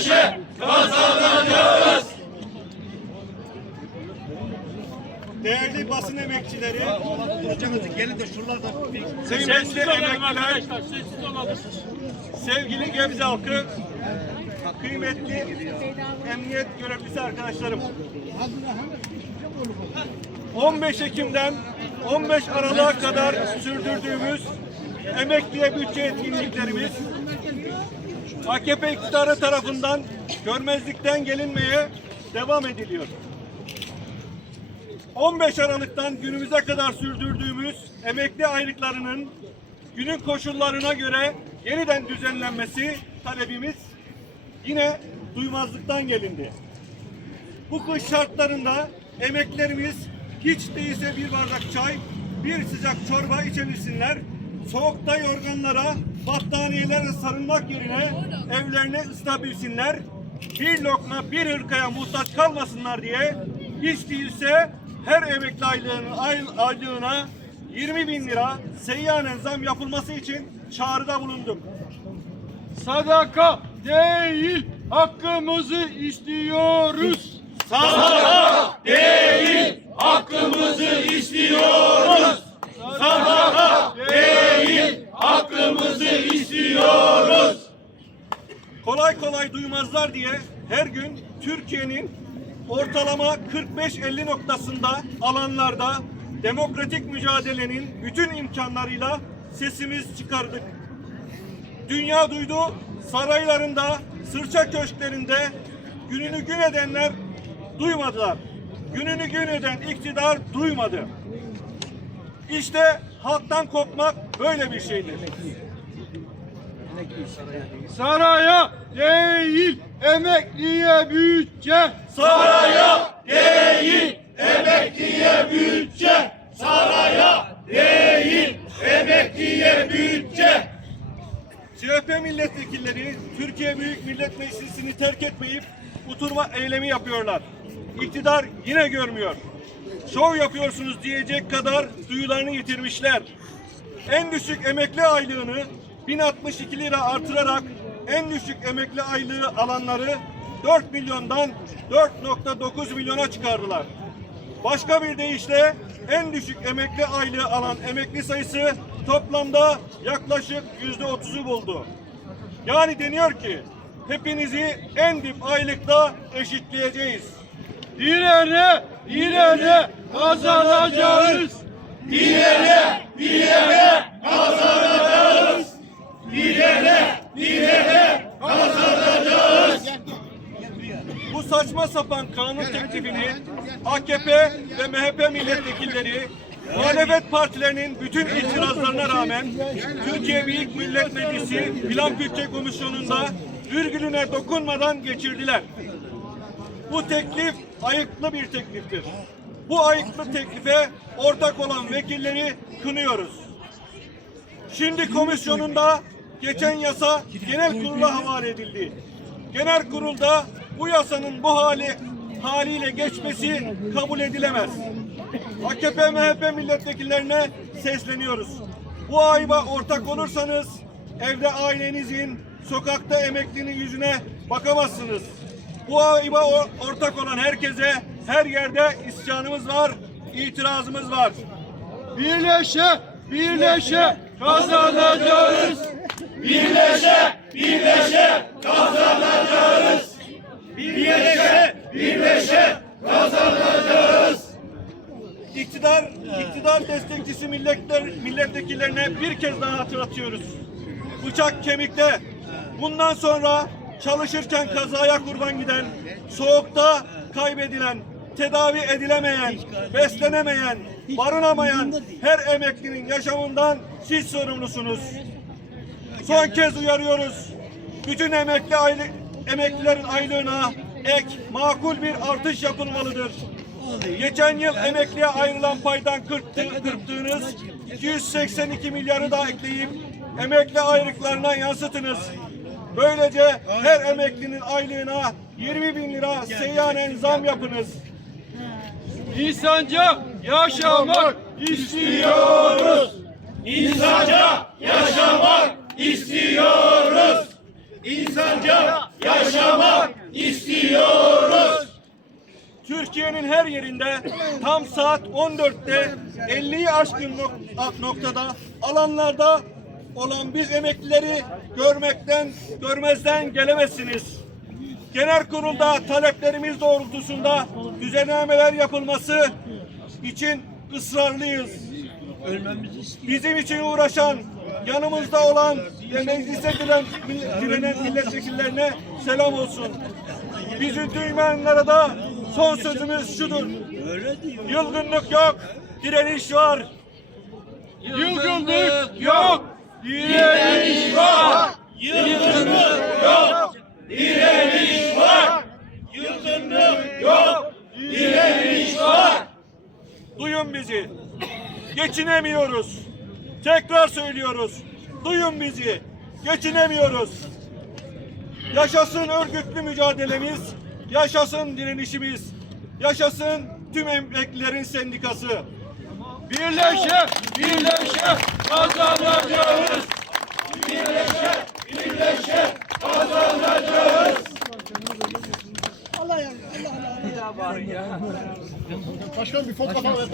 birleşe kazanacağız. Değerli basın emekçileri, Gelin de şuralarda bir kıymetli emekliler, sevgili Gebze halkı, kıymetli emniyet görevlisi arkadaşlarım. 15 Ekim'den 15 Aralık'a kadar sürdürdüğümüz emekliye bütçe etkinliklerimiz AKP iktidarı tarafından görmezlikten gelinmeye devam ediliyor. 15 Aralık'tan günümüze kadar sürdürdüğümüz emekli aylıklarının günün koşullarına göre yeniden düzenlenmesi talebimiz yine duymazlıktan gelindi. Bu kış şartlarında emeklerimiz hiç değilse bir bardak çay, bir sıcak çorba içebilsinler. Soğukta yorganlara, battaniyelere sarılmak yerine evlerine ısıtabilsinler. Bir lokma, bir hırkaya muhtaç kalmasınlar diye hiç değilse her emekli aylığının ay- aylığına 20 bin lira seyyanen zam yapılması için çağrıda bulunduk. Sadaka değil hakkımızı istiyoruz. Değil hakkımızı istiyoruz. Sadaka değil hakkımızı istiyoruz. Duymazlar diye her gün Türkiye'nin ortalama 45-50 noktasında alanlarda demokratik mücadelenin bütün imkanlarıyla sesimiz çıkardık. Dünya duydu, saraylarında, sırça köşklerinde gününü gün edenler duymadılar. Gününü gün eden iktidar duymadı. İşte halktan kopmak böyle bir şeydir. Saraya değil emekliye bütçe. Saraya değil emekliye bütçe. Saraya değil emekliye bütçe. CHP milletvekilleri Türkiye Büyük Millet Meclisi'ni terk etmeyip oturma eylemi yapıyorlar. İktidar yine görmüyor. Şov yapıyorsunuz diyecek kadar duyularını yitirmişler. En düşük emekli aylığını 1062 lira artırarak en düşük emekli aylığı alanları 4 milyondan 4.9 milyona çıkardılar. Başka bir deyişle en düşük emekli aylığı alan emekli sayısı toplamda yaklaşık yüzde otuzu buldu. Yani deniyor ki hepinizi en dip aylıkla eşitleyeceğiz. Direne direne kazanacağız. Dilene dilene kazanacağız. Dilene dilene kazanacağız. Bu saçma sapan kanun teklifini AKP ve MHP milletvekilleri muhalefet partilerinin bütün itirazlarına rağmen Türkiye Büyük Millet Meclisi Plan Bütçe Komisyonu'nda virgülüne dokunmadan geçirdiler. Bu teklif ayıklı bir tekliftir. Bu ayıklı teklife ortak olan vekilleri kınıyoruz. Şimdi komisyonunda geçen yasa genel kurula havale edildi. Genel kurulda bu yasanın bu hali haliyle geçmesi kabul edilemez. AKP MHP milletvekillerine sesleniyoruz. Bu ayıba ortak olursanız evde ailenizin, sokakta emeklinin yüzüne bakamazsınız. Bu ayıba ortak olan herkese her yerde isyanımız var, itirazımız var. Birleşe birleşe kazanacağız. Birleşe birleşe kazanacağız. Birleşe birleşe kazanacağız. İktidar, iktidar destekçisi milletler, milletvekillerine bir kez daha hatırlatıyoruz. Bıçak kemikte. Bundan sonra çalışırken kazaya kurban giden, soğukta kaybedilen, tedavi edilemeyen, beslenemeyen, barınamayan her emeklinin yaşamından siz sorumlusunuz. Son kez uyarıyoruz. Bütün emekli aile, emeklilerin aylığına ek makul bir artış yapılmalıdır. Geçen yıl emekliye ayrılan paydan kırptı, kırptığınız 282 milyarı da ekleyip emekli aylıklarına yansıtınız. Böylece her emeklinin aylığına 20 bin lira seyyanen zam yapınız. İnsanca yaşamak istiyoruz. İnsanca yaşamak istiyoruz. insanca yaşamak istiyoruz. Türkiye'nin her yerinde tam saat 14'te 50'yi aşkın nok- noktada alanlarda olan biz emeklileri görmekten, görmezden gelemezsiniz. Genel kurulda taleplerimiz doğrultusunda düzenlemeler yapılması için ısrarlıyız. Bizim için uğraşan, yanımızda olan ve meclise diren, direnen milletvekillerine selam olsun. Bizi duymayanlara da son sözümüz şudur. Yılgınlık yok, direniş var. Yılgınlık yok. Direniş var. Yılgınlık yok, direniş var. Yılgınlık yok, direniş var. Duyun bizi. Geçinemiyoruz. Tekrar söylüyoruz. Duyun bizi. Geçinemiyoruz. Yaşasın örgütlü mücadelemiz. Yaşasın direnişimiz. Yaşasın tüm emeklilerin sendikası. Birleşe, birleşe kazanacağız. Başkan bir fotoğraf.